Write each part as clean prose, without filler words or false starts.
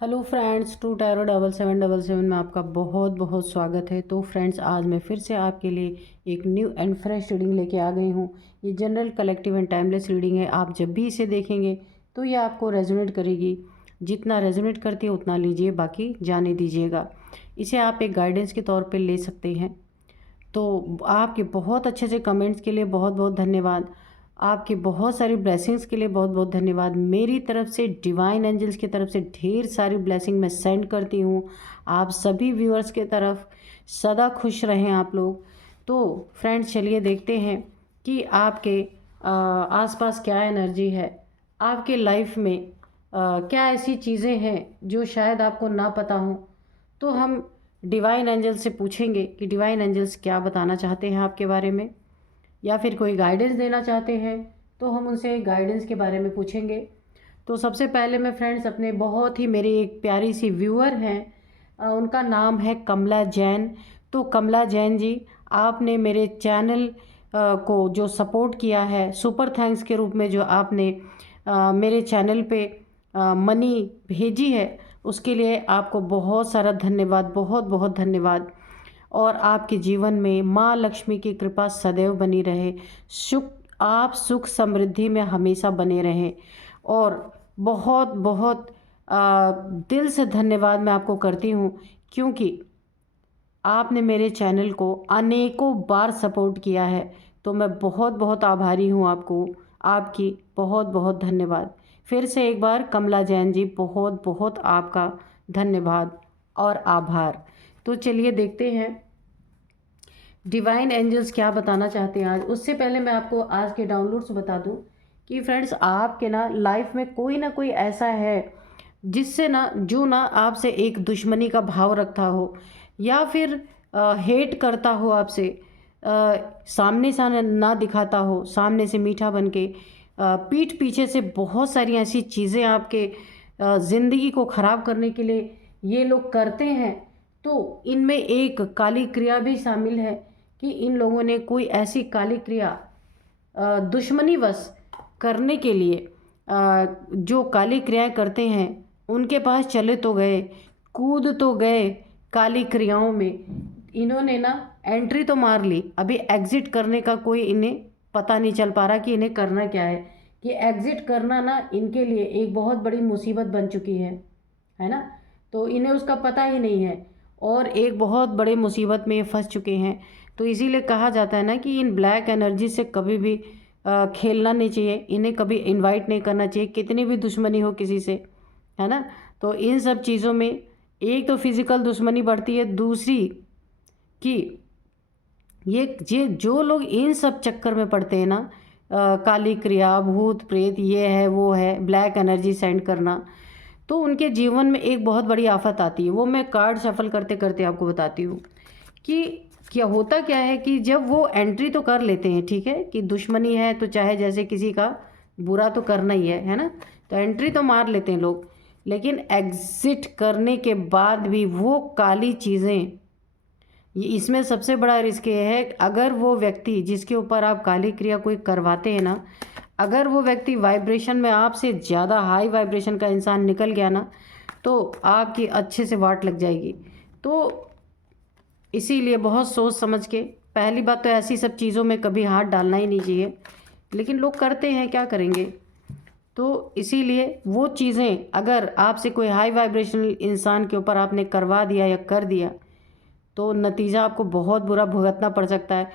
Hello friends, true tarot 7777 में आपका बहुत बहुत स्वागत है। तो फ्रेंड्स, आज मैं फिर से आपके लिए एक न्यू एंड फ्रेश रीडिंग लेके आ गई हूँ। ये general, collective and timeless reading है। आप जब भी इसे देखेंगे तो ये आपको रेजोनेट करेगी। जितना रेजोनेट करती है उतना लीजिए, बाकी जाने दीजिएगा। इसे आप एक गाइडेंस के तौर पर ले सकते हैं। तो आपके बहुत अच्छे से कमेंट्स के लिए बहुत बहुत धन्यवाद। आपके बहुत सारी ब्लेसिंग्स के लिए बहुत बहुत धन्यवाद। मेरी तरफ से, डिवाइन एंजल्स की तरफ से ढेर सारी ब्लेसिंग मैं सेंड करती हूँ आप सभी व्यूअर्स के तरफ। सदा खुश रहें आप लोग। तो फ्रेंड्स, चलिए देखते हैं कि आपके आसपास क्या एनर्जी है। आपके लाइफ में क्या ऐसी चीज़ें हैं जो शायद आपको ना पता हो। तो हम डिवाइन एंजल्स से पूछेंगे कि डिवाइन एंजल्स क्या बताना चाहते हैं आपके बारे में, या फिर कोई गाइडेंस देना चाहते हैं। तो हम उनसे गाइडेंस के बारे में पूछेंगे। तो सबसे पहले मैं फ्रेंड्स अपने बहुत ही मेरी एक प्यारी सी व्यूअर हैं, उनका नाम है कमला जैन। तो कमला जैन जी, आपने मेरे चैनल को जो सपोर्ट किया है, सुपर थैंक्स के रूप में जो आपने मेरे चैनल पे मनी भेजी है, उसके लिए आपको बहुत सारा धन्यवाद, बहुत बहुत धन्यवाद। और आपके जीवन में माँ लक्ष्मी की कृपा सदैव बनी रहे। आप सुख समृद्धि में हमेशा बने रहें। और बहुत बहुत दिल से धन्यवाद मैं आपको करती हूँ, क्योंकि आपने मेरे चैनल को अनेकों बार सपोर्ट किया है। तो मैं बहुत बहुत आभारी हूँ आपको। आपकी बहुत बहुत धन्यवाद। फिर से एक बार कमला जैन जी, बहुत बहुत आपका धन्यवाद और आभार। तो चलिए देखते हैं डिवाइन एंजल्स क्या बताना चाहते हैं आज। उससे पहले मैं आपको आज के डाउनलोड्स बता दूं कि फ्रेंड्स, आपके ना लाइफ में कोई ना कोई ऐसा है जिससे ना जो ना आपसे एक दुश्मनी का भाव रखता हो, या फिर हेट करता हो आपसे। सामने से ना दिखाता हो, सामने से मीठा बन के पीठ पीछे से बहुत सारी ऐसी चीज़ें आपके ज़िंदगी को ख़राब करने के लिए ये लोग करते हैं। तो इनमें एक काली क्रिया भी शामिल है कि इन लोगों ने कोई ऐसी काली क्रिया दुश्मनीवश करने के लिए जो काली क्रियाएं करते हैं, उनके पास चले तो गए, कूद तो गए काली क्रियाओं में। इन्होंने ना एंट्री तो मार ली, अभी एग्जिट करने का कोई इन्हें पता नहीं चल पा रहा कि इन्हें करना क्या है। कि एग्जिट करना ना इनके लिए एक बहुत बड़ी मुसीबत बन चुकी है ना। तो इन्हें उसका पता ही नहीं है और एक बहुत बड़े मुसीबत में ये फंस चुके हैं। तो इसीलिए कहा जाता है ना कि इन ब्लैक एनर्जी से कभी भी खेलना नहीं चाहिए, इन्हें कभी इनवाइट नहीं करना चाहिए, कितनी भी दुश्मनी हो किसी से, है ना। तो इन सब चीज़ों में एक तो फिज़िकल दुश्मनी बढ़ती है, दूसरी कि ये जो लोग इन सब चक्कर में पड़ते हैं ना, काली क्रिया, भूत प्रेत, ये है वो है, ब्लैक एनर्जी सेंड करना, तो उनके जीवन में एक बहुत बड़ी आफत आती है। वो मैं कार्ड शफल करते करते आपको बताती हूँ कि क्या होता क्या है। कि जब वो एंट्री तो कर लेते हैं, ठीक है, कि दुश्मनी है तो चाहे जैसे किसी का बुरा तो करना ही है ना। तो एंट्री तो मार लेते हैं लोग, लेकिन एग्जिट करने के बाद भी वो काली चीज़ें, ये इसमें सबसे बड़ा रिस्क ये है, अगर वो व्यक्ति जिसके ऊपर आप काली क्रिया कोई करवाते हैं ना, अगर वो व्यक्ति वाइब्रेशन में आपसे ज़्यादा हाई वाइब्रेशन का इंसान निकल गया ना, तो आपकी अच्छे से वाट लग जाएगी। तो इसीलिए बहुत सोच समझ के, पहली बात तो ऐसी सब चीज़ों में कभी हाथ डालना ही नहीं चाहिए, लेकिन लोग करते हैं, क्या करेंगे। तो इसीलिए वो चीज़ें अगर आपसे कोई हाई वाइब्रेशनल इंसान के ऊपर आपने करवा दिया या कर दिया, तो नतीजा आपको बहुत बुरा भुगतना पड़ सकता है।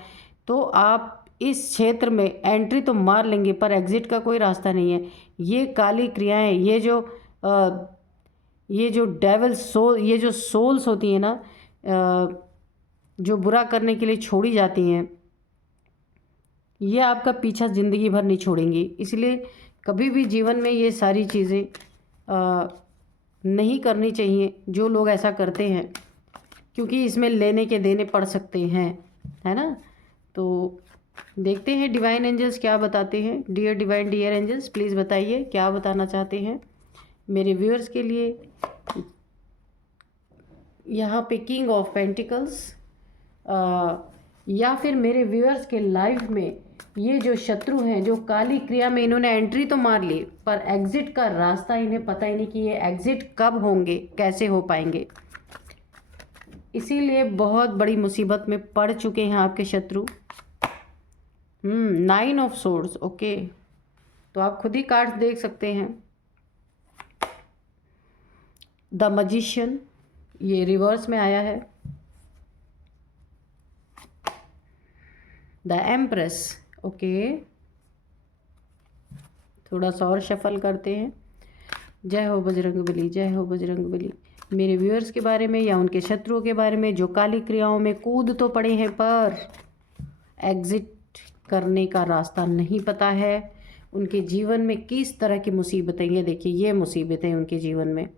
तो आप इस क्षेत्र में एंट्री तो मार लेंगे, पर एग्ज़िट का कोई रास्ता नहीं है। ये काली क्रियाएं, ये जो डेविल सोल, ये जो सोल्स होती हैं ना, जो बुरा करने के लिए छोड़ी जाती हैं, ये आपका पीछा ज़िंदगी भर नहीं छोड़ेंगी। इसलिए कभी भी जीवन में ये सारी चीज़ें नहीं करनी चाहिए जो लोग ऐसा करते हैं, क्योंकि इसमें लेने के देने पड़ सकते हैं, है ना। तो देखते हैं डिवाइन एंजल्स क्या बताते हैं। Dear divine, dear angels, please बताइए क्या बताना चाहते हैं मेरे व्यूअर्स के लिए। यहाँ पे किंग ऑफ पेंटिकल्स, या फिर मेरे व्यूअर्स के लाइफ में ये जो शत्रु हैं, जो काली क्रिया में इन्होंने एंट्री तो मार ली, पर एग्जिट का रास्ता इन्हें पता ही नहीं कि ये एग्जिट कब होंगे, कैसे हो पाएंगे। इसीलिए बहुत बड़ी मुसीबत में पड़ चुके हैं आपके शत्रु। 9 ऑफ सोर्ड्स, ओके, तो आप खुद ही कार्ड्स देख सकते हैं। द मैजिशियन, ये रिवर्स में आया है। द एम्प्रेस, ओके, थोड़ा सा और शफल करते हैं। जय हो बजरंगबली, जय हो बजरंगबली। मेरे व्यूअर्स के बारे में या उनके शत्रुओं के बारे में जो काली क्रियाओं में कूद तो पड़े हैं पर एग्जिट करने का रास्ता नहीं पता है, उनके जीवन में किस तरह की मुसीबतें, ये देखिए ये मुसीबतें उनके जीवन में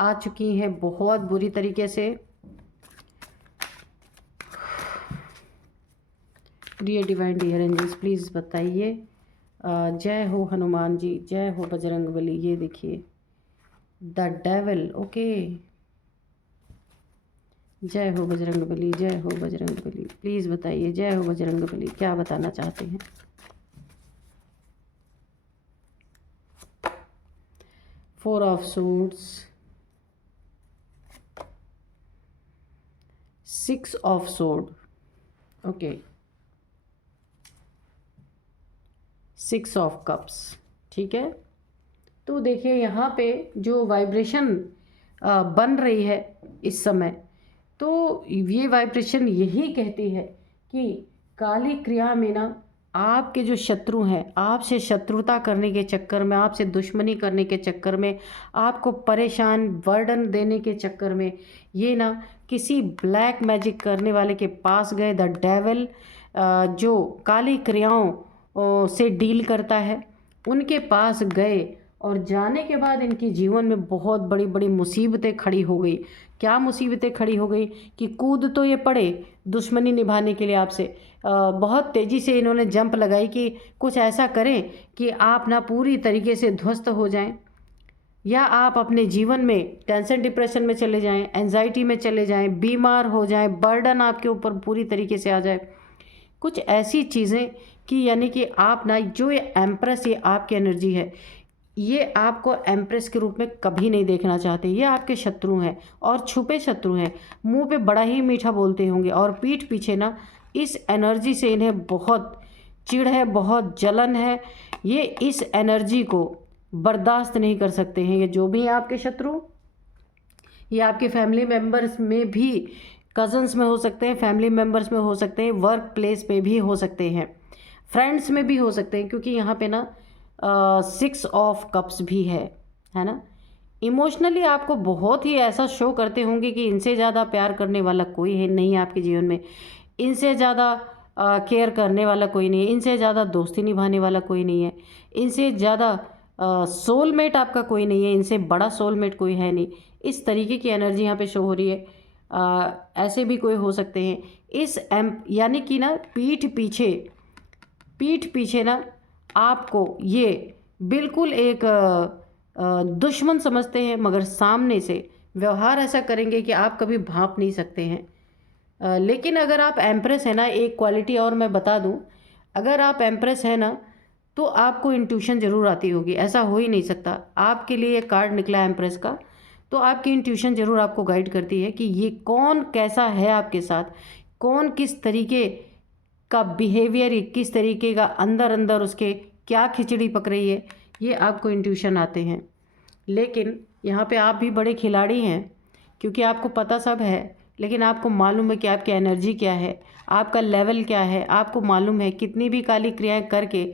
आ चुकी हैं बहुत बुरी तरीके से। Dear divine dear angels, please बताइए। जय हो हनुमान जी, जय हो बजरंगबली। ये देखिए द डेविल, ओके, जय हो बजरंगबली, जय हो बजरंगबली। प्लीज़ बताइए, जय हो बजरंगबली, क्या बताना चाहते हैं। Four of suits, 6 of sword, okay, 6 of cups, ठीक है। तो देखिए यहाँ पे जो वाइब्रेशन बन रही है इस समय, तो ये वाइब्रेशन यही कहती है कि काली क्रिया में ना आपके जो शत्रु हैं, आपसे शत्रुता करने के चक्कर में, आपसे दुश्मनी करने के चक्कर में, आपको परेशान बर्डन देने के चक्कर में, ये ना किसी ब्लैक मैजिक करने वाले के पास गए। द डेविल जो काली क्रियाओं से डील करता है, उनके पास गए और जाने के बाद इनके जीवन में बहुत बड़ी बड़ी मुसीबतें खड़ी हो गई। क्या मुसीबतें खड़ी हो गई कि कूद तो ये पड़े दुश्मनी निभाने के लिए आपसे, बहुत तेज़ी से इन्होंने जंप लगाई कि कुछ ऐसा करें कि आप ना पूरी तरीके से ध्वस्त हो जाएं, या आप अपने जीवन में टेंशन डिप्रेशन में चले जाएं, एंजाइटी में चले जाएं, बीमार हो जाएं, बर्डन आपके ऊपर पूरी तरीके से आ जाए। कुछ ऐसी चीज़ें कि यानी कि आप ना जो ये एम्प्रेस, ये आपकी एनर्जी है, ये आपको एम्प्रेस के रूप में कभी नहीं देखना चाहते। ये आपके शत्रु हैं और छुपे शत्रु हैं। मुंह पे बड़ा ही मीठा बोलते होंगे और पीठ पीछे ना इस एनर्जी से इन्हें बहुत चिढ़ है, बहुत जलन है। ये इस एनर्जी को बर्दाश्त नहीं कर सकते हैं। ये जो भी हैं आपके शत्रु, ये आपके फैमिली मेम्बर्स में भी, कज़न्स में हो सकते हैं, फैमिली मेम्बर्स में हो सकते हैं, वर्क प्लेस पे भी हो सकते हैं, फ्रेंड्स में भी हो सकते हैं, क्योंकि यहाँ पे ना 6 ऑफ कप्स भी है ना। इमोशनली आपको बहुत ही ऐसा शो करते होंगे कि इनसे ज़्यादा प्यार करने वाला कोई है नहीं आपके जीवन में, इनसे ज़्यादा केयर करने वाला कोई नहीं है, इनसे ज़्यादा दोस्ती निभाने वाला कोई नहीं है, इनसे ज़्यादा सोलमेट आपका कोई नहीं है, इनसे बड़ा सोलमेट कोई है नहीं। इस तरीके की एनर्जी यहाँ पे शो हो रही है। ऐसे भी कोई हो सकते हैं इस यानी कि ना पीठ पीछे ना आपको ये बिल्कुल एक दुश्मन समझते हैं, मगर सामने से व्यवहार ऐसा करेंगे कि आप कभी भांप नहीं सकते हैं। लेकिन अगर आप एम्प्रेस है ना, एक क्वालिटी और मैं बता दूं, अगर आप एम्प्रेस है ना तो आपको इंट्यूशन ज़रूर आती होगी। ऐसा हो ही नहीं सकता। आपके लिए एक कार्ड निकला है एम्प्रेस का, तो आपकी इंट्यूशन ज़रूर आपको गाइड करती है कि ये कौन कैसा है आपके साथ, कौन किस तरीके का बिहेवियर, किस तरीके का अंदर अंदर उसके क्या खिचड़ी पक रही है, ये आपको इंट्यूशन आते हैं। लेकिन यहाँ पे आप भी बड़े खिलाड़ी हैं, क्योंकि आपको पता सब है, लेकिन आपको मालूम है कि आपकी एनर्जी क्या है, आपका लेवल क्या है। आपको मालूम है कितनी भी काली क्रियाएं करके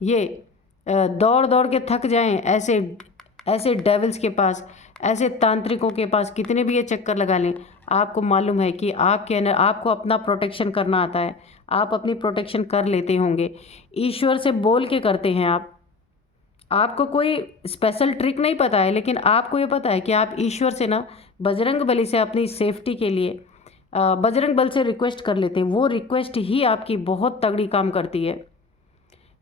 ये दौड़ दौड़ के थक जाएं, ऐसे डेविल्स के पास, ऐसे तांत्रिकों के पास कितने भी ये चक्कर लगा लें, आपको मालूम है कि आपको अपना प्रोटेक्शन करना आता है, आप अपनी प्रोटेक्शन कर लेते होंगे। ईश्वर से बोल के करते हैं आप। आपको कोई स्पेशल ट्रिक नहीं पता है, लेकिन आपको ये पता है कि आप ईश्वर से ना, बजरंग बली से अपनी सेफ्टी के लिए बजरंग बल से रिक्वेस्ट कर लेते हैं। वो रिक्वेस्ट ही आपकी बहुत तगड़ी काम करती है,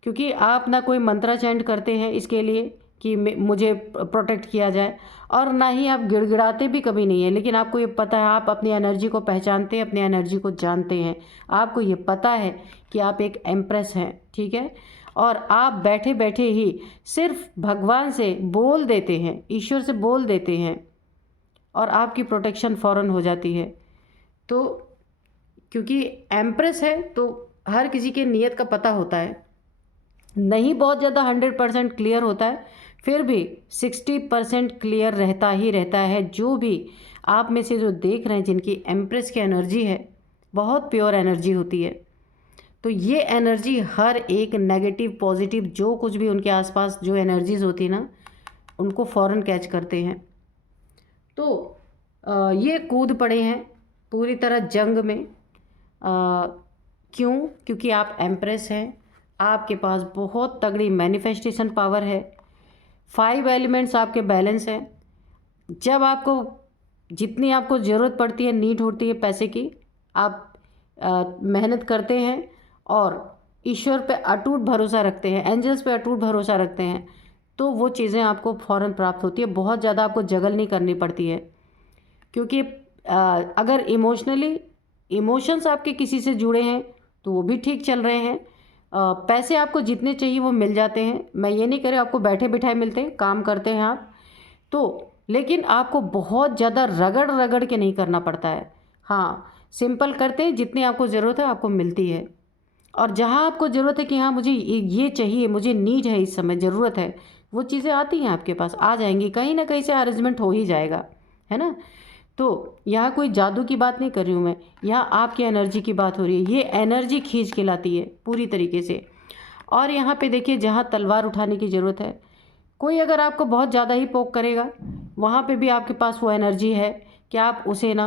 क्योंकि आप ना कोई मंत्रा चैंट करते हैं इसके लिए कि मुझे प्रोटेक्ट किया जाए, और ना ही आप गिड़गिड़ाते भी कभी नहीं है। लेकिन आपको ये पता है, आप अपनी एनर्जी को पहचानते हैं, अपनी एनर्जी को जानते हैं। आपको ये पता है कि आप एक एम्प्रेस हैं, ठीक है। और आप बैठे बैठे ही सिर्फ भगवान से बोल देते हैं, ईश्वर से बोल देते हैं, और आपकी प्रोटेक्शन फ़ौरन हो जाती है। तो क्योंकि एम्प्रेस है तो हर किसी के नीयत का पता होता है, नहीं बहुत ज़्यादा 100% क्लियर होता है, फिर भी 60% क्लियर रहता ही रहता है। जो भी आप में से जो देख रहे हैं जिनकी एम्प्रेस की एनर्जी है, बहुत प्योर एनर्जी होती है। तो ये एनर्जी हर एक नेगेटिव पॉजिटिव जो कुछ भी उनके आसपास जो एनर्जीज होती है ना, उनको फ़ौरन कैच करते हैं। तो ये कूद पड़े हैं पूरी तरह जंग में। क्यों? क्योंकि आप एम्प्रेस हैं, आपके पास बहुत तगड़ी मैनिफेस्टेशन पावर है, 5 एलिमेंट्स आपके बैलेंस हैं। जब आपको जितनी आपको ज़रूरत पड़ती है, नीड होती है पैसे की, आप मेहनत करते हैं और ईश्वर पे अटूट भरोसा रखते हैं, एंजल्स पे अटूट भरोसा रखते हैं, तो वो चीज़ें आपको फ़ौरन प्राप्त होती है। बहुत ज़्यादा आपको जगल नहीं करनी पड़ती है। क्योंकि अगर इमोशंस आपके किसी से जुड़े हैं तो वो भी ठीक चल रहे हैं। पैसे आपको जितने चाहिए वो मिल जाते हैं। मैं ये नहीं कह रही आपको बैठे बिठाए मिलते हैं, काम करते हैं आप तो, लेकिन आपको बहुत ज़्यादा रगड़ रगड़ के नहीं करना पड़ता है। हाँ, सिंपल करते हैं, जितनी आपको ज़रूरत है आपको मिलती है। और जहाँ आपको ज़रूरत है कि हाँ मुझे ये चाहिए, मुझे नीड है, इस समय ज़रूरत है, वो चीज़ें आती हैं आपके पास, आ जाएंगी, कहीं ना कहीं से अरेंजमेंट हो ही जाएगा, है ना। तो यहाँ कोई जादू की बात नहीं कर रही हूँ मैं, यहाँ आपकी एनर्जी की बात हो रही है। ये एनर्जी खींच के लाती है पूरी तरीके से। और यहाँ पे देखिए, जहाँ तलवार उठाने की ज़रूरत है, कोई अगर आपको बहुत ज़्यादा ही पोक करेगा, वहाँ पे भी आपके पास वो एनर्जी है कि आप उसे ना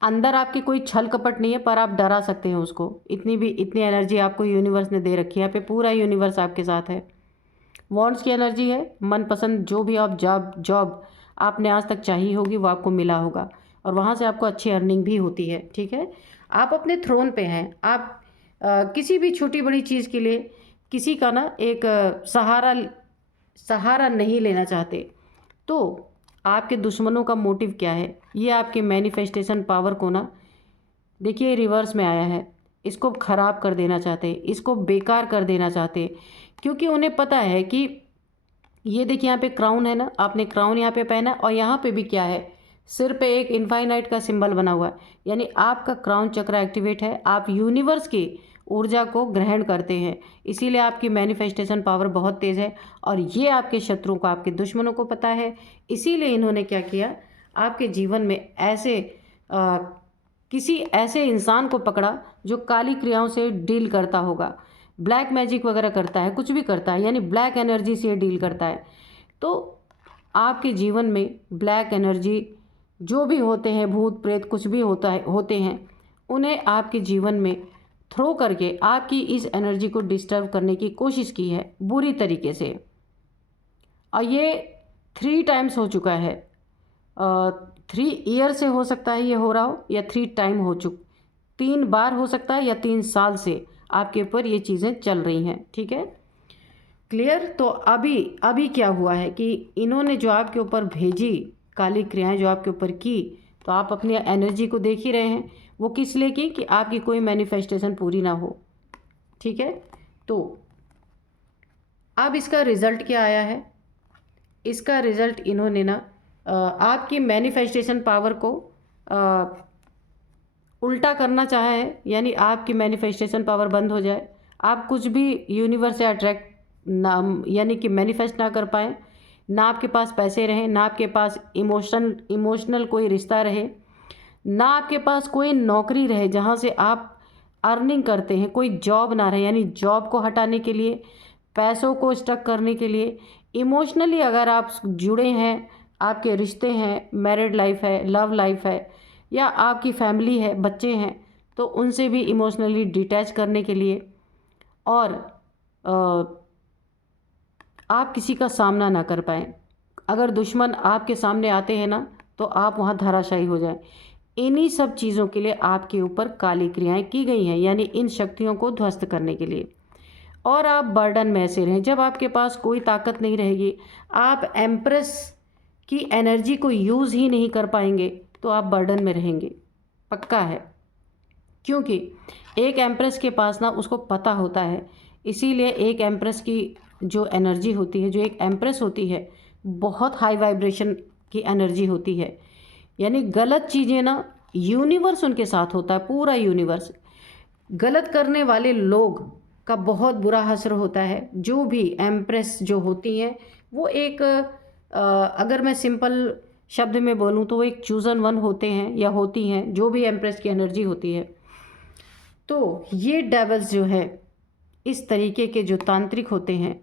अंदर आपके कोई छल कपट नहीं है, पर आप डरा सकते हैं उसको। इतनी एनर्जी आपको यूनिवर्स ने दे रखी है। यहाँ पे पूरा यूनिवर्स आपके साथ है। वॉन्ड्स की एनर्जी है, मनपसंद जो भी आप जॉब आपने आज तक चाहिए होगी वो आपको मिला होगा, और वहाँ से आपको अच्छी अर्निंग भी होती है, ठीक है। आप अपने थ्रोन पे हैं, आप किसी भी छोटी बड़ी चीज़ के लिए किसी का ना एक सहारा नहीं लेना चाहते। तो आपके दुश्मनों का मोटिव क्या है? ये आपके मैनिफेस्टेशन पावर को ना, देखिए रिवर्स में आया है, इसको ख़राब कर देना चाहते हैं, इसको बेकार कर देना चाहते हैं। क्योंकि उन्हें पता है कि ये देखिए यहाँ पे क्राउन है ना, आपने क्राउन यहाँ पे पहना, और यहाँ पे भी क्या है, सिर पे एक इन्फाइनाइट का सिंबल बना हुआ है, यानी आपका क्राउन चक्र एक्टिवेट है। आप यूनिवर्स की ऊर्जा को ग्रहण करते हैं, इसीलिए आपकी मैनिफेस्टेशन पावर बहुत तेज़ है। और ये आपके शत्रुओं को, आपके दुश्मनों को पता है, इसीलिए इन्होंने क्या किया, आपके जीवन में किसी ऐसे इंसान को पकड़ा जो काली क्रियाओं से डील करता होगा, ब्लैक मैजिक वगैरह करता है, कुछ भी करता है, यानी ब्लैक एनर्जी से डील करता है। तो आपके जीवन में ब्लैक एनर्जी जो भी होते हैं, भूत प्रेत कुछ भी होते हैं, उन्हें आपके जीवन में थ्रो करके आपकी इस एनर्जी को डिस्टर्ब करने की कोशिश की है बुरी तरीके से। और ये 3 टाइम्स हो चुका है। 3 ईयर से हो सकता है ये हो रहा हो, या 3 टाइम हो 3 बार हो सकता है, या 3 साल से आपके ऊपर ये चीज़ें चल रही हैं, ठीक है, क्लियर। तो अभी क्या हुआ है कि इन्होंने जो आपके ऊपर भेजी काली क्रियाएं जो आपके ऊपर की, तो आप अपनी एनर्जी को देख ही रहे हैं, वो किस लिए की कि आपकी कोई मैनिफेस्टेशन पूरी ना हो, ठीक है। तो अब इसका रिज़ल्ट क्या आया है? इसका रिज़ल्ट इन्होंने ना आपकी मैनिफेस्टेशन पावर को उल्टा करना चाहा है, यानी आपकी मैनिफेस्टेशन पावर बंद हो जाए, आप कुछ भी यूनिवर्स से अट्रैक्ट ना, यानी कि मैनिफेस्ट ना कर पाएँ, ना आपके पास पैसे रहें, ना आपके पास इमोशनल कोई रिश्ता रहे, ना आपके पास कोई नौकरी रहे जहाँ से आप अर्निंग करते हैं, कोई जॉब ना रहे, यानी जॉब को हटाने के लिए, पैसों को स्टक करने के लिए, इमोशनली अगर आप जुड़े हैं, आपके रिश्ते हैं, मैरिड लाइफ है, लव लाइफ है, या आपकी फैमिली है, बच्चे हैं, तो उनसे भी इमोशनली डिटैच करने के लिए, और आप किसी का सामना ना कर पाएँ। अगर दुश्मन आपके सामने आते हैं ना, तो आप वहाँ धराशायी हो जाएं। इन्हीं सब चीज़ों के लिए आपके ऊपर काली क्रियाएं की गई हैं, यानी इन शक्तियों को ध्वस्त करने के लिए। और आप बर्डन में ऐसे रहें। जब आपके पास कोई ताकत नहीं रहेगी, आप एम्प्रेस की एनर्जी को यूज़ ही नहीं कर पाएंगे, तो आप बर्डन में रहेंगे, पक्का है। क्योंकि एक एम्प्रेस के पास ना उसको पता होता है, इसीलिए एक एम्प्रेस की जो एनर्जी होती है, जो एक एम्प्रेस होती है, बहुत हाई वाइब्रेशन की एनर्जी होती है। यानी गलत चीज़ें ना, यूनिवर्स उनके साथ होता है, पूरा यूनिवर्स। गलत करने वाले लोग का बहुत बुरा असर होता है। जो भी एम्प्रेस जो होती हैं, वो एक अगर मैं सिंपल शब्द में बोलूँ तो वो एक चूज़न वन होते हैं या होती हैं, जो भी एम्प्रेस की एनर्जी होती है। तो ये डेविल्स जो है, इस तरीके के जो तांत्रिक होते हैं,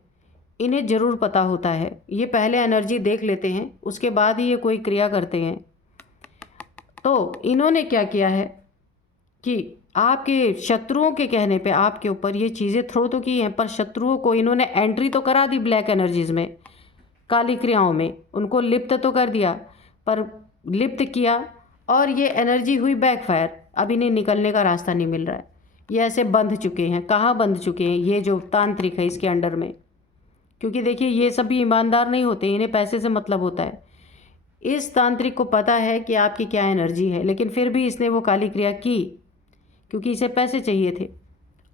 इन्हें ज़रूर पता होता है। ये पहले एनर्जी देख लेते हैं, उसके बाद ही ये कोई क्रिया करते हैं। तो इन्होंने क्या किया है कि आपके शत्रुओं के कहने पे आपके ऊपर ये चीज़ें थ्रो तो की हैं, पर शत्रुओं को इन्होंने एंट्री तो करा दी ब्लैक एनर्जीज़ में, काली क्रियाओं में। उनको लिप्त तो कर दिया, पर लिप्त किया और ये एनर्जी हुई बैकफायर। अब इन्हें निकलने का रास्ता नहीं मिल रहा है। ये ऐसे बंध चुके हैं। कहाँ बंध चुके हैं? ये जो तांत्रिक है इसके अंडर में। क्योंकि देखिए, ये सभी ईमानदार नहीं होते, इन्हें पैसे से मतलब होता है। इस तांत्रिक को पता है कि आपकी क्या एनर्जी है, लेकिन फिर भी इसने वो काली क्रिया की, क्योंकि इसे पैसे चाहिए थे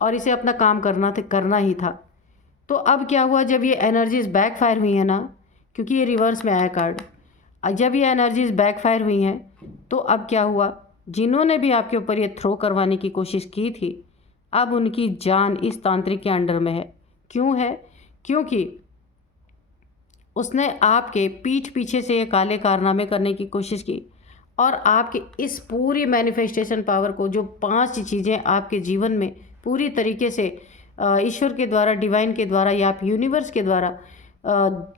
और इसे अपना काम करना ही था। तो अब क्या हुआ, जब ये एनर्जीज बैकफायर हुई हैं ना, क्योंकि ये रिवर्स में आया कार्ड, जब ये एनर्जीज बैकफायर हुई हैं, तो अब क्या हुआ, जिन्होंने भी आपके ऊपर ये थ्रो करवाने की कोशिश की थी, अब उनकी जान इस तांत्रिक के अंडर में है। क्यों है? क्योंकि उसने आपके पीठ पीछे से ये काले कारनामे करने की कोशिश की और आपके इस पूरी मैनिफेस्टेशन पावर को, जो 5 चीज़ें आपके जीवन में पूरी तरीके से ईश्वर के द्वारा, डिवाइन के द्वारा या आप यूनिवर्स के द्वारा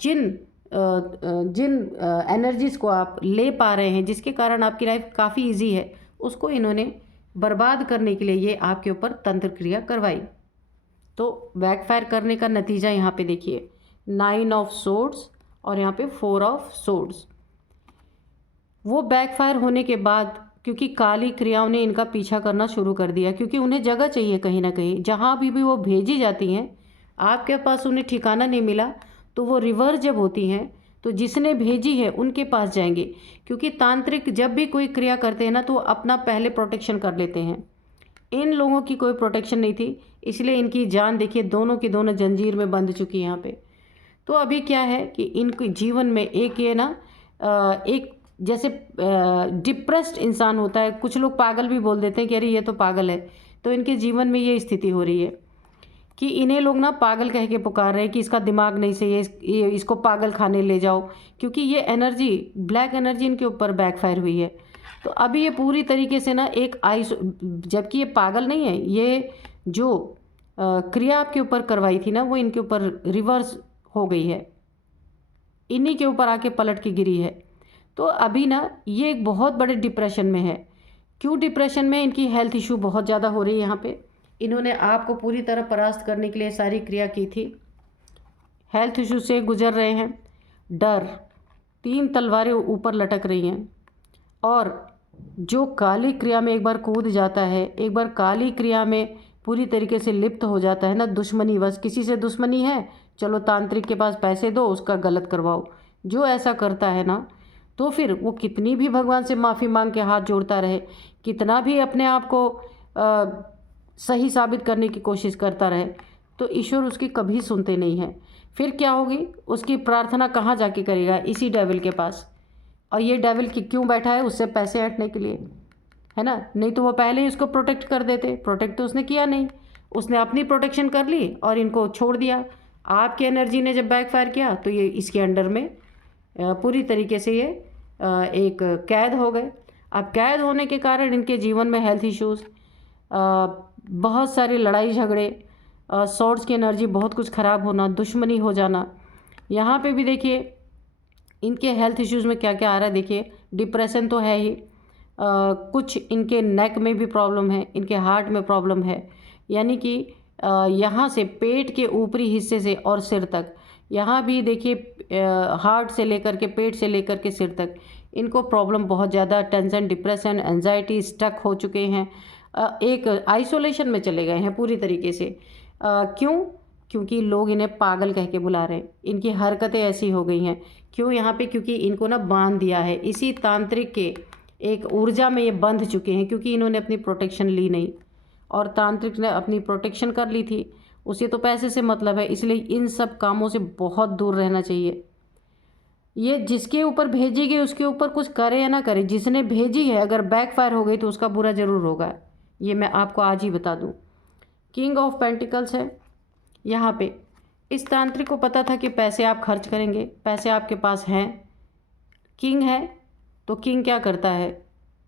जिन एनर्जीज़ को आप ले पा रहे हैं, जिसके कारण आपकी लाइफ काफ़ी इजी है, उसको इन्होंने बर्बाद करने के लिए ये आपके ऊपर तंत्र क्रिया करवाई। तो बैकफायर करने का नतीजा यहाँ पे देखिए, 9 ऑफ सोर्ड्स और यहाँ पे 4 ऑफ सोर्ड्स। वो बैकफायर होने के बाद, क्योंकि काली क्रियाओं ने इनका पीछा करना शुरू कर दिया, क्योंकि उन्हें जगह चाहिए कहीं ना कहीं। जहाँ भी वो भेजी जाती हैं, आपके पास उन्हें ठिकाना नहीं मिला, तो वो रिवर्स जब होती हैं तो जिसने भेजी है उनके पास जाएंगे। क्योंकि तांत्रिक जब भी कोई क्रिया करते हैं ना, तो अपना पहले प्रोटेक्शन कर लेते हैं। इन लोगों की कोई प्रोटेक्शन नहीं थी, इसलिए इनकी जान देखिए दोनों की दोनों जंजीर में बंध चुकी है यहाँ पे। तो अभी क्या है कि इनके जीवन में एक ये ना एक जैसे डिप्रेस्ड इंसान होता है, कुछ लोग पागल भी बोल देते हैं कि अरे ये तो पागल है। तो इनके जीवन में ये स्थिति हो रही है कि इन्हें लोग ना पागल कह के पुकार रहे हैं कि इसका दिमाग नहीं सही है, इसको पागल खाने ले जाओ, क्योंकि ये एनर्जी, ब्लैक एनर्जी इनके ऊपर बैकफायर हुई है। तो अभी ये पूरी तरीके से ना एक जबकि ये पागल नहीं है, ये जो क्रिया आपके ऊपर करवाई थी ना, वो इनके ऊपर रिवर्स हो गई है, इन्हीं के ऊपर आके पलट के गिरी है। तो अभी ना ये एक बहुत बड़े डिप्रेशन में है। क्यों डिप्रेशन में? इनकी हेल्थ इशू बहुत ज़्यादा हो रही है यहाँ पे। इन्होंने आपको पूरी तरह परास्त करने के लिए सारी क्रिया की थी, हेल्थ इशू से गुजर रहे हैं। डर, 3 तलवारें ऊपर लटक रही हैं। और जो काली क्रिया में एक बार कूद जाता है, एक बार काली क्रिया में पूरी तरीके से लिप्त हो जाता है ना, दुश्मनी, बस किसी से दुश्मनी है, चलो तांत्रिक के पास पैसे दो, उसका गलत करवाओ। जो ऐसा करता है ना, तो फिर वो कितनी भी भगवान से माफ़ी मांग के हाथ जोड़ता रहे, कितना भी अपने आप को सही साबित करने की कोशिश करता रहे, तो ईश्वर उसकी कभी सुनते नहीं हैं। फिर क्या होगी? उसकी प्रार्थना कहाँ जाके करेगा? इसी डेविल के पास। और ये डेविल क्यों बैठा है? उससे पैसे ऐंठने के लिए, है ना। नहीं तो वो पहले ही उसको प्रोटेक्ट कर देते। प्रोटेक्ट तो उसने किया नहीं, उसने अपनी प्रोटेक्शन कर ली और इनको छोड़ दिया। आपकी एनर्जी ने जब बैकफायर किया, तो ये इसके अंडर में पूरी तरीके से ये एक कैद हो गए। अब कैद होने के कारण इनके जीवन में हेल्थ इश्यूज़, बहुत सारी लड़ाई झगड़े, सॉर्ड्स की एनर्जी, बहुत कुछ ख़राब होना, दुश्मनी हो जाना। यहाँ पे भी देखिए इनके हेल्थ इश्यूज़ में क्या क्या आ रहा है। देखिए, डिप्रेशन तो है ही, कुछ इनके नेक में भी प्रॉब्लम है, इनके हार्ट में प्रॉब्लम है। यानी कि यहाँ से पेट के ऊपरी हिस्से से और सिर तक, यहाँ भी देखिए हार्ट से लेकर के, पेट से लेकर के सिर तक इनको प्रॉब्लम बहुत ज़्यादा, टेंशन, डिप्रेशन, एंजाइटी, स्टक हो चुके हैं, एक आइसोलेशन में चले गए हैं पूरी तरीके से। क्यों? क्योंकि लोग इन्हें पागल कह के बुला रहे हैं। इनकी हरकतें ऐसी हो गई हैं। क्यों यहाँ पे? क्योंकि इनको ना बांध दिया है, इसी तांत्रिक के एक ऊर्जा में ये बंध चुके हैं, क्योंकि इन्होंने अपनी प्रोटेक्शन ली नहीं और तांत्रिक ने अपनी प्रोटेक्शन कर ली थी। उसे तो पैसे से मतलब है, इसलिए इन सब कामों से बहुत दूर रहना चाहिए। ये जिसके ऊपर भेजी गई उसके ऊपर कुछ करे या ना करे, जिसने भेजी है अगर बैकफायर हो गई तो उसका बुरा ज़रूर होगा। ये मैं आपको आज ही बता दूं। किंग ऑफ पेंटिकल्स है यहाँ पे। इस तांत्रिक को पता था कि पैसे आप खर्च करेंगे, पैसे आपके पास हैं। किंग है तो किंग क्या करता है,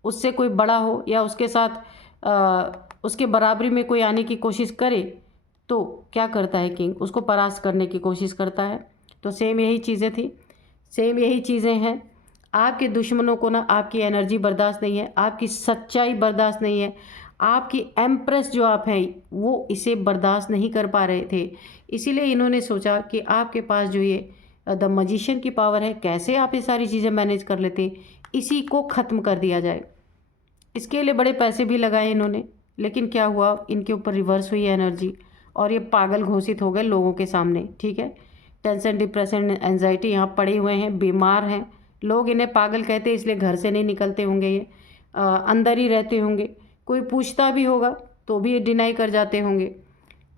उससे कोई बड़ा हो या उसके साथ उसके बराबरी में कोई आने की कोशिश करे तो क्या करता है किंग, उसको परास्त करने की कोशिश करता है। तो सेम यही चीज़ें थी, सेम यही चीज़ें हैं। आपके दुश्मनों को ना आपकी एनर्जी बर्दाश्त नहीं है, आपकी सच्चाई बर्दाश्त नहीं है, आपकी एम्प्रेस जो आप हैं वो इसे बर्दाश्त नहीं कर पा रहे थे। इसीलिए इन्होंने सोचा कि आपके पास जो ये द मजिशियन की पावर है, कैसे आप ये सारी चीज़ें मैनेज कर लेते, इसी को ख़त्म कर दिया जाए। इसके लिए बड़े पैसे भी लगाए इन्होंने, लेकिन क्या हुआ, इनके ऊपर रिवर्स हुई एनर्जी और ये पागल घोषित हो गए लोगों के सामने। ठीक है, टेंशन, डिप्रेशन, एंजाइटी यहाँ पड़े हुए हैं, बीमार हैं लोग। इन्हें पागल कहते हैं, इसलिए घर से नहीं निकलते होंगे, ये अंदर ही रहते होंगे। कोई पूछता भी होगा तो भी ये डिनाई कर जाते होंगे।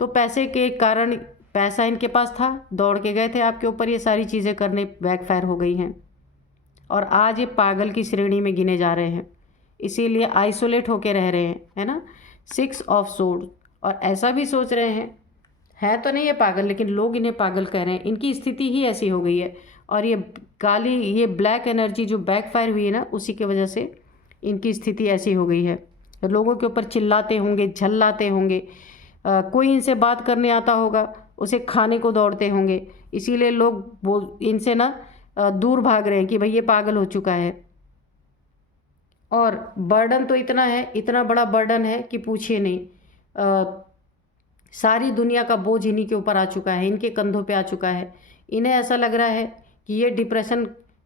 तो पैसे के कारण, पैसा इनके पास था, दौड़ के गए थे आपके ऊपर ये सारी चीज़ें करने, बैकफायर हो गई हैं और आज ये पागल की श्रेणी में गिने जा रहे हैं। इसीलिए आइसोलेट होके रह रहे हैं, है ना। 6 ऑफ सोर्ड, और ऐसा भी सोच रहे हैं, है तो नहीं ये पागल, लेकिन लोग इन्हें पागल कह रहे हैं। इनकी स्थिति ही ऐसी हो गई है और ये काली, ये ब्लैक एनर्जी जो बैकफायर हुई है ना, उसी की वजह से इनकी स्थिति ऐसी हो गई है। लोगों के ऊपर चिल्लाते होंगे, झल्लाते होंगे, कोई इनसे बात करने आता होगा उसे खाने को दौड़ते होंगे। इसीलिए लोग वो इनसे ना दूर भाग रहे हैं कि भाई ये पागल हो चुका है। और बर्डन तो इतना है, इतना बड़ा बर्डन है कि पूछिए नहीं। सारी दुनिया का बोझ इन्हीं के ऊपर आ चुका है, इनके कंधों पे आ चुका है। इन्हें ऐसा लग रहा है कि ये डिप्रेशन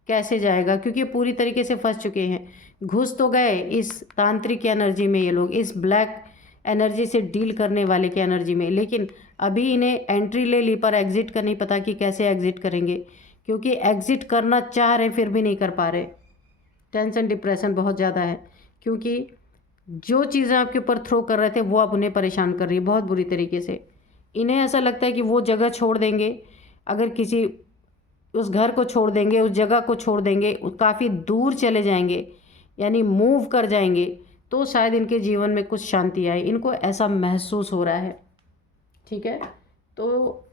कैसे जाएगा, क्योंकि पूरी तरीके से फंस चुके हैं। घुस तो गए इस तांत्रिक एनर्जी में ये लोग, इस ब्लैक एनर्जी से डील करने वाले की एनर्जी में, लेकिन अभी इन्हें एंट्री ले ली पर एग्ज़िट का नहीं पता कि कैसे एग्ज़िट करेंगे, क्योंकि एग्ज़िट करना चाह रहे फिर भी नहीं कर पा रहे। टेंशन, डिप्रेशन बहुत ज़्यादा है, क्योंकि जो चीज़ें आपके ऊपर थ्रो कर रहे थे वो अब उन्हें परेशान कर रही है बहुत बुरी तरीके से। इन्हें ऐसा लगता है कि वो जगह छोड़ देंगे, अगर किसी उस घर को छोड़ देंगे, उस जगह को छोड़ देंगे, काफ़ी दूर चले जाएंगे, यानी मूव कर जाएंगे, तो शायद इनके जीवन में कुछ शांति आए। इनको ऐसा महसूस हो रहा है। ठीक है, तो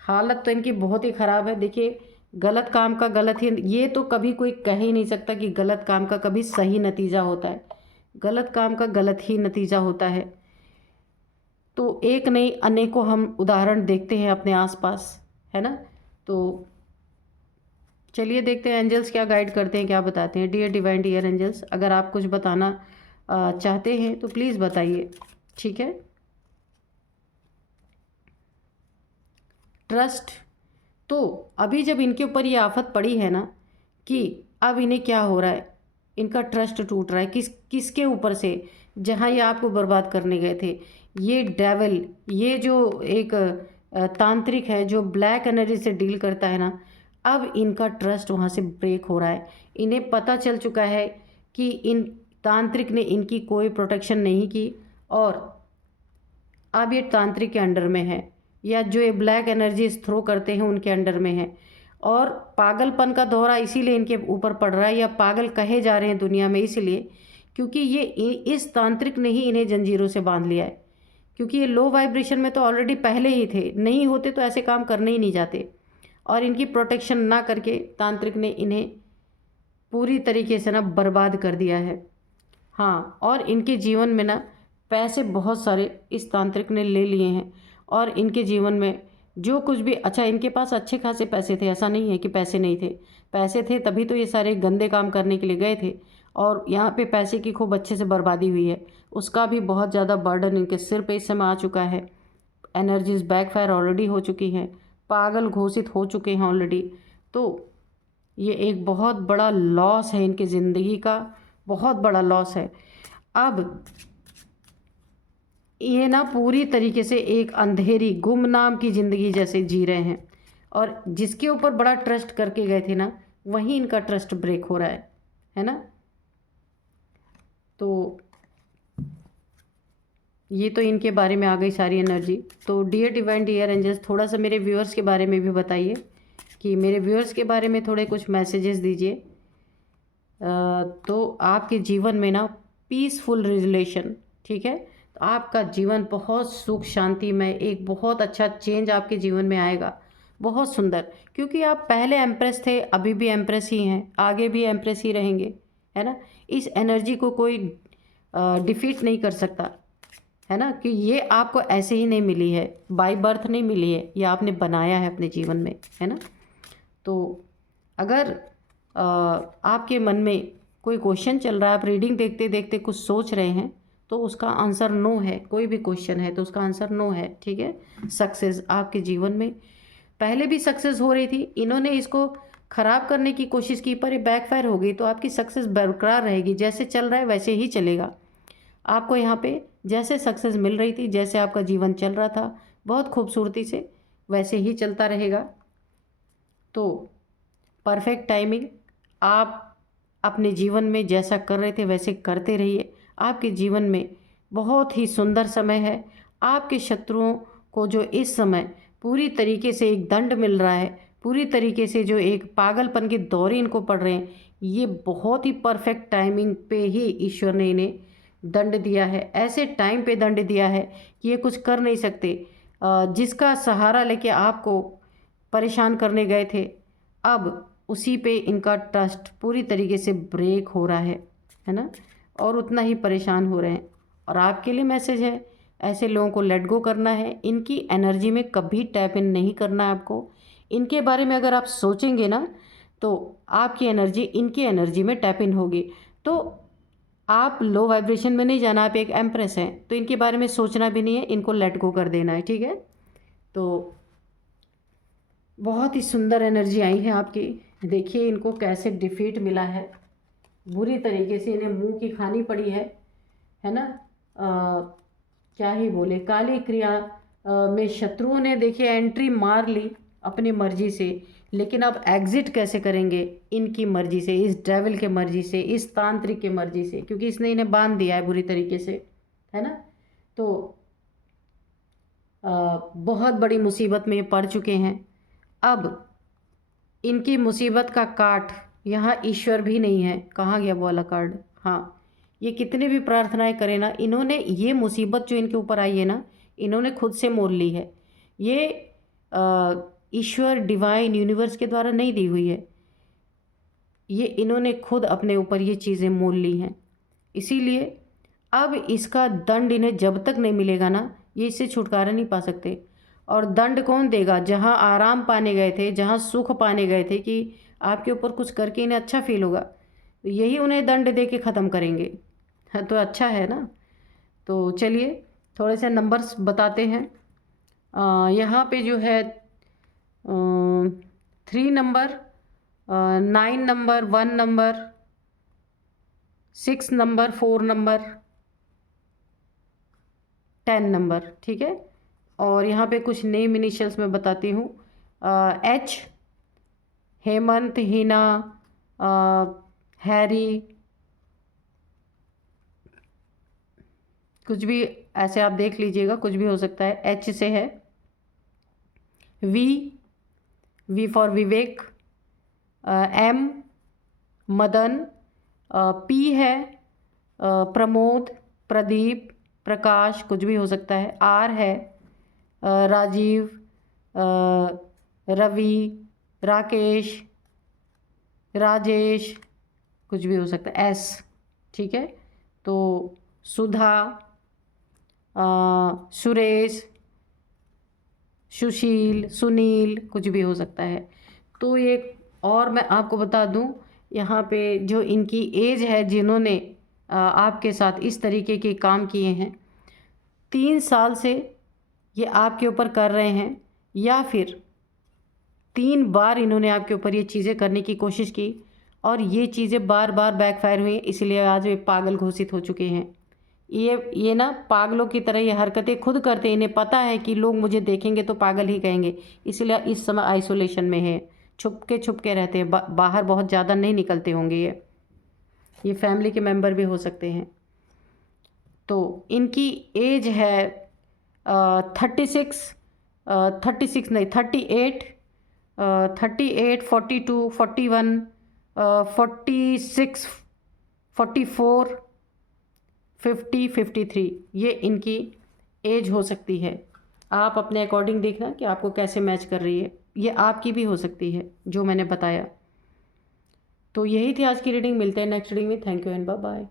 हालत तो इनकी बहुत ही ख़राब है। देखिए, गलत काम का गलत ही, ये तो कभी कोई कह ही नहीं सकता कि गलत काम का कभी सही नतीजा होता है। गलत काम का गलत ही नतीजा होता है। तो एक नहीं अनेकों हम उदाहरण देखते हैं अपने आसपास, है ना। तो चलिए देखते हैं एंजल्स क्या गाइड करते हैं, क्या बताते हैं। डियर डिवाइन, डियर एंजल्स, अगर आप कुछ बताना चाहते हैं तो प्लीज़ बताइए। ठीक है। ट्रस्ट, तो अभी जब इनके ऊपर ये आफत पड़ी है ना, कि अब इन्हें क्या हो रहा है, इनका ट्रस्ट टूट रहा है। किसके ऊपर से? जहाँ ये आपको बर्बाद करने गए थे, ये डेविल, ये जो एक तांत्रिक है जो ब्लैक एनर्जी से डील करता है ना, अब इनका ट्रस्ट वहाँ से ब्रेक हो रहा है। इन्हें पता चल चुका है कि इन तांत्रिक ने इनकी कोई प्रोटेक्शन नहीं की और अब ये तांत्रिक के अंडर में है, या जो ये ब्लैक एनर्जी थ्रो करते हैं उनके अंडर में है। और पागलपन का दौरा इसीलिए इनके ऊपर पड़ रहा है, या पागल कहे जा रहे हैं दुनिया में इसलिए क्योंकि ये इस तांत्रिक ने ही इन्हें जंजीरों से बांध लिया है। क्योंकि ये लो वाइब्रेशन में तो ऑलरेडी पहले ही थे, नहीं होते तो ऐसे काम करने ही नहीं जाते। और इनकी प्रोटेक्शन ना करके तांत्रिक ने इन्हें पूरी तरीके से ना बर्बाद कर दिया है। हाँ, और इनके जीवन में ना पैसे बहुत सारे इस तांत्रिक ने ले लिए हैं, और इनके जीवन में जो कुछ भी, अच्छा इनके पास अच्छे खासे पैसे थे, ऐसा नहीं है कि पैसे नहीं थे, पैसे थे तभी तो ये सारे गंदे काम करने के लिए गए थे। और यहाँ पे पैसे की खूब अच्छे से बर्बादी हुई है, उसका भी बहुत ज़्यादा बर्डन इनके सिर पे इस समय आ चुका है। एनर्जीज बैकफायर ऑलरेडी हो चुकी हैं, पागल घोषित हो चुके हैं ऑलरेडी। तो ये एक बहुत बड़ा लॉस है, इनकी ज़िंदगी का बहुत बड़ा लॉस है। अब ये ना पूरी तरीके से एक अंधेरी गुमनाम की ज़िंदगी जैसे जी रहे हैं, और जिसके ऊपर बड़ा ट्रस्ट करके गए थे ना, वहीं इनका ट्रस्ट ब्रेक हो रहा है ना। तो ये तो इनके बारे में आ गई सारी एनर्जी। तो डियर डिवाइन, डियर एंजल्स, थोड़ा सा मेरे व्यूअर्स के बारे में भी बताइए कि मेरे व्यूअर्स के बारे में थोड़े कुछ मैसेजेस दीजिए। तो आपके जीवन में ना पीसफुल रिलेशन, ठीक है, तो आपका जीवन बहुत सुख शांति में, एक बहुत अच्छा चेंज आपके जीवन में आएगा, बहुत सुंदर। क्योंकि आप पहले एम्प्रेस थे, अभी भी एम्प्रेस ही हैं, आगे भी एम्प्रेस ही रहेंगे, है ना। इस एनर्जी को कोई डिफीट नहीं कर सकता, है ना, कि ये आपको ऐसे ही नहीं मिली है, बाय बर्थ नहीं मिली है, ये आपने बनाया है अपने जीवन में, है ना। तो अगर आपके मन में कोई क्वेश्चन चल रहा है, आप रीडिंग देखते देखते कुछ सोच रहे हैं, तो उसका आंसर नो है। कोई भी क्वेश्चन है तो उसका आंसर नो है, ठीक है। सक्सेस आपके जीवन में पहले भी सक्सेस हो रही थी, इन्होंने इसको ख़राब करने की कोशिश की पर ये बैकफायर हो गई, तो आपकी सक्सेस बरकरार रहेगी। जैसे चल रहा है वैसे ही चलेगा। आपको यहाँ पे जैसे सक्सेस मिल रही थी, जैसे आपका जीवन चल रहा था बहुत खूबसूरती से, वैसे ही चलता रहेगा। तो परफेक्ट टाइमिंग, आप अपने जीवन में जैसा कर रहे थे वैसे करते रहिए। आपके जीवन में बहुत ही सुंदर समय है। आपके शत्रुओं को जो इस समय पूरी तरीके से एक दंड मिल रहा है, पूरी तरीके से जो एक पागलपन के दौरे इनको पड़ रहे हैं, ये बहुत ही परफेक्ट टाइमिंग पे ही ईश्वर ने इन्हें दंड दिया है। ऐसे टाइम पे दंड दिया है कि ये कुछ कर नहीं सकते। जिसका सहारा लेके आपको परेशान करने गए थे, अब उसी पे इनका ट्रस्ट पूरी तरीके से ब्रेक हो रहा है ना, और उतना ही परेशान हो रहे हैं। और आपके लिए मैसेज है, ऐसे लोगों को लेट गो करना है। इनकी एनर्जी में कभी टैप इन नहीं करना है आपको। इनके बारे में अगर आप सोचेंगे ना, तो आपकी एनर्जी इनकी एनर्जी में टैप इन होगी। तो आप लो वाइब्रेशन में नहीं जाना, आप एक एम्प्रेस हैं, तो इनके बारे में सोचना भी नहीं है, इनको लेट गो कर देना है, ठीक है। तो बहुत ही सुंदर एनर्जी आई है आपकी। देखिए इनको कैसे डिफीट मिला है, बुरी तरीके से इन्हें मुंह की खानी पड़ी है ना। क्या ही बोले, काली क्रिया में शत्रुओं ने देखिए एंट्री मार ली अपनी मर्जी से, लेकिन अब एग्जिट कैसे करेंगे इनकी मर्जी से, इस डेविल के मर्जी से, इस तांत्रिक के मर्जी से, क्योंकि इसने इन्हें बांध दिया है बुरी तरीके से, है ना। तो बहुत बड़ी मुसीबत में ये पड़ चुके हैं। अब इनकी मुसीबत का काट, यहाँ ईश्वर भी नहीं है, कहाँ गया वो वाला कार्ड। हाँ, ये कितने भी प्रार्थनाएं करें ना, इन्होंने ये मुसीबत जो इनके ऊपर आई है ना, इन्होंने खुद से मोल ली है। ये ईश्वर, डिवाइन, यूनिवर्स के द्वारा नहीं दी हुई है, ये इन्होंने खुद अपने ऊपर ये चीज़ें मोल ली हैं। इसीलिए अब इसका दंड इन्हें जब तक नहीं मिलेगा ना, ये इससे छुटकारा नहीं पा सकते। और दंड कौन देगा? जहाँ आराम पाने गए थे, जहाँ सुख पाने गए थे कि आपके ऊपर कुछ करके इन्हें अच्छा फील होगा, तो यही उन्हें दंड दे के ख़त्म करेंगे। हाँ, तो अच्छा है ना। तो चलिए थोड़े से नंबर्स बताते हैं। यहाँ पे जो है 3 number, 9 number, 1 number, 6 number, 4 number, 10 number, ठीक है। और यहाँ पे कुछ नेम इनिशियल्स मैं बताती हूँ। एच, हेमंत, हिना, हैरी, कुछ भी ऐसे आप देख लीजिएगा, कुछ भी हो सकता है। एच से है V for Vivek, M Madan, P है प्रमोद, प्रदीप, प्रकाश, कुछ भी हो सकता है। आर है राजीव, रवि, राकेश, राजेश, कुछ भी हो सकता है। एस, ठीक है। तो सुधा, सुरेश, सुशील, सुनील, कुछ भी हो सकता है। तो ये, और मैं आपको बता दूं, यहाँ पे जो इनकी एज है, जिन्होंने आपके साथ इस तरीके के काम किए हैं, 3 साल से ये आपके ऊपर कर रहे हैं, या फिर 3 बार इन्होंने आपके ऊपर ये चीज़ें करने की कोशिश की और ये चीज़ें बार बार बैकफायर हुई, इसलिए आज वे पागल घोषित हो चुके हैं। ये ना पागलों की तरह ये हरकतें खुद करते हैं। इन्हें पता है कि लोग मुझे देखेंगे तो पागल ही कहेंगे, इसलिए इस समय आइसोलेशन में है, छुप के रहते हैं। बाहर बहुत ज़्यादा नहीं निकलते होंगे। ये फैमिली के मेंबर भी हो सकते हैं। तो इनकी एज है 36, 36 नहीं 38, 38, 42, 41, 46, 44, 50, 53, ये इनकी एज हो सकती है। आप अपने अकॉर्डिंग देखना कि आपको कैसे मैच कर रही है। ये आपकी भी हो सकती है जो मैंने बताया। तो यही थी आज की रीडिंग। मिलते हैं नेक्स्ट रीडिंग में। Thank you and bye bye.